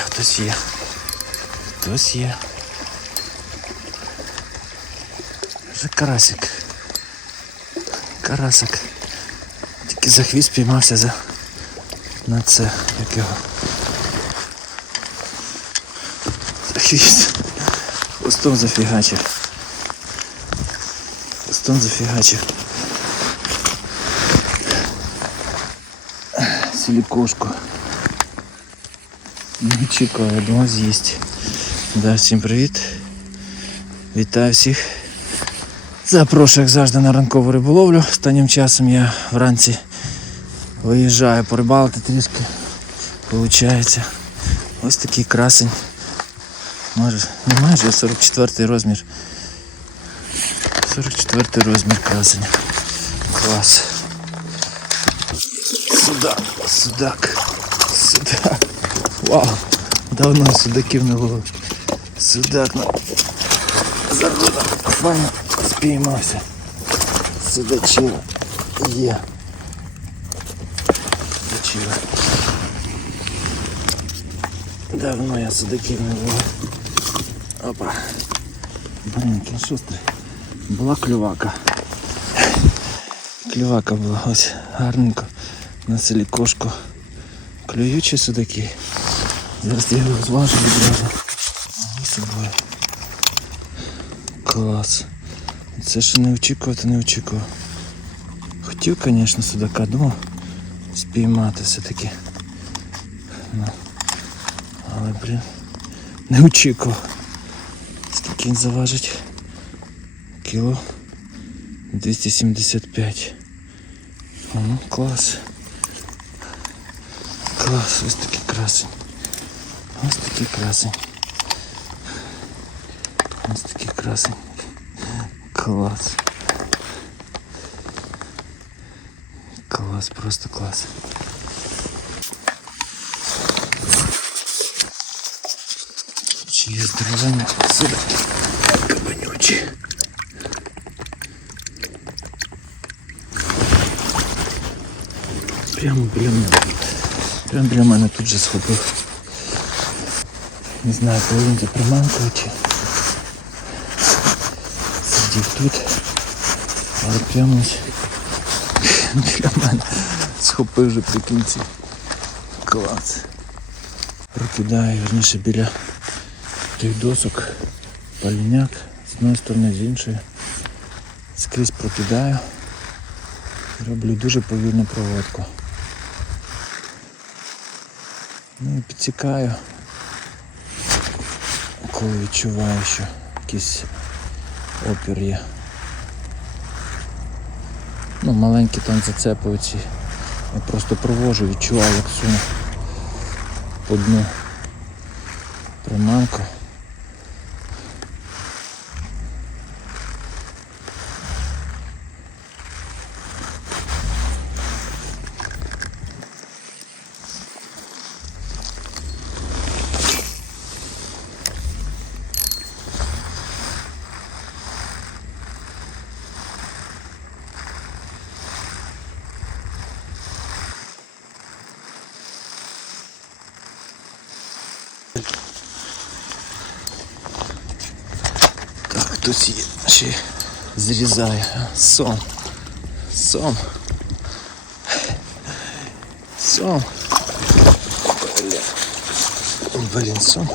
хтось є. Хтось є. Вже карасик. Карасик. Тільки за хвіст піймався за на це, як його. За хвіст. Хвостом зафігачив. Хвостом зафігачив. Сілікошку. Не очікував, я думав з'їсть. Да, всім привіт. Вітаю всіх. Запрошую, як завжди, на ранкову риболовлю. Останнім часом я вранці виїжджаю порибалити трішки. Получається. Ось такий красень. Майже, не майже, а 44 розмір. 44 розмір красень. Клас. Судак, судак, судак. Вау! Давно судаків не було. Судак на загода. Файно спіймався. Судачила. Є. Судачила. Давно я судаків не було. Опа. Блін, який шустрий. Була клювака. Клювака була ось гарненько на селі кошку. Клюючі судаки. Зараз я його зважу відразу. Ось собою. Клас. Це ще не очікувати, не очікував. Хотів, звісно, судака, думав спіймати все-таки. Ну. Але, блін, не очікував. Скільки він заважить? Кіло 275. А, ну, клас. Клас, ось такий красень. Ось такий красень. Ось такий красень. Клас. Клас, просто клас. Чи є здоровенні сюди кабанючі. Прямо біля мене. Прямо біля мене тут же схопив. Не знаю, коли він за приманкою чи сидів тут. Але прямо ось біля мене схопив вже при кінці. Клас. Прокидаю, верніше біля тих досок пальняк з одної сторони, з іншої. Скрізь прокидаю. Роблю дуже повільну проводку. Ну і підсікаю, коли відчуваю, що якийсь опір є. Ну, маленькі там зацепуються. Я просто провожу, відчуваю, як суну по дну приманку. хтось є, ще зрізає. а? Сом. Сом. Сом. Бля. Блін, сом.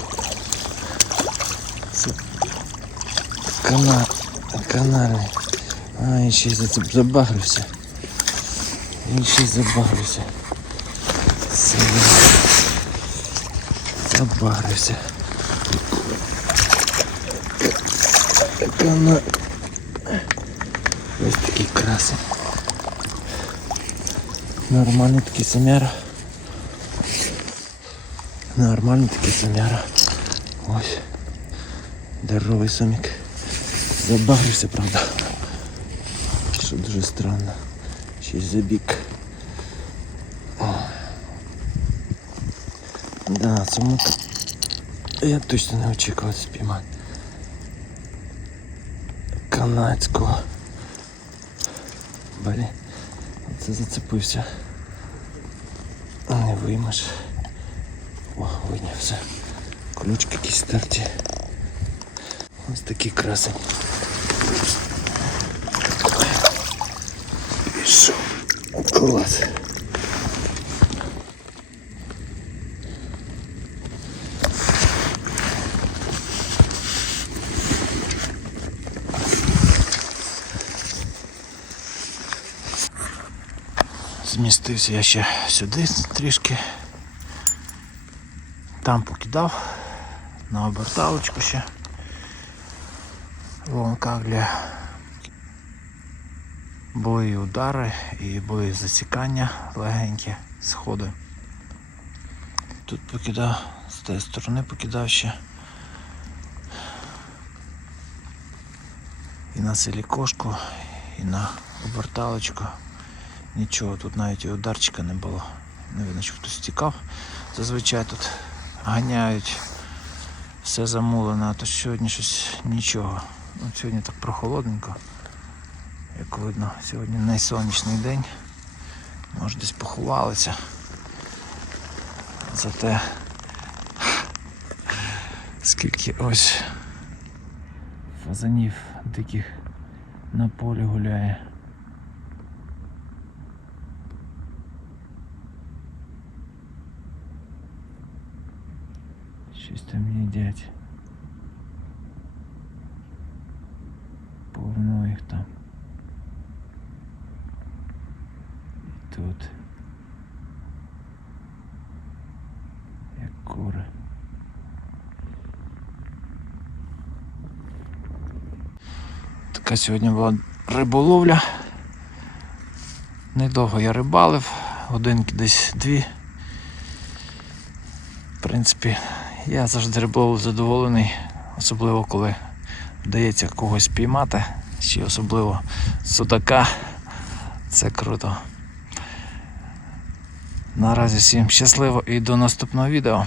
Це кана... канальний. А, він ще й за це забагрився. Він ще й забагрився. Сильно. Забагрився. Кана... Ось такий красень. Нормальний такий самяра. Нормальний такий самяра. Ось. Здоровий сомік. Забагрився, правда. Що дуже странно. Ще й забік. Да, цьому я точно не очікував спіймати. Канадського. Блін, це зацепився. Не виймеш. О, видно все. Ключки якісь стерті. Ось такий красень. Пішов. Клас. Змістився я ще сюди трішки. Там покидав на оберталочку ще. Для були і удари, і були засікання легенькі сходи. Тут покидав, з тієї сторони покидав ще. І на силікошку, і на оберталочку. Нічого, тут навіть і ударчика не було. Не видно, що хтось тікав. Зазвичай тут ганяють, все замулено, а то сьогодні щось нічого. Ну, сьогодні так прохолодненько. Як видно, сьогодні не сонячний день. Може десь поховалися. Зате скільки ось фазанів диких на полі гуляє. Щось там їдять. Повно їх там. І тут. Як кури. Така сьогодні була риболовля. Недовго я рибалив, годинки десь дві. В принципі, я завжди риболов задоволений, особливо коли вдається когось піймати, чи особливо судака. Це круто. Наразі всім щасливо і до наступного відео.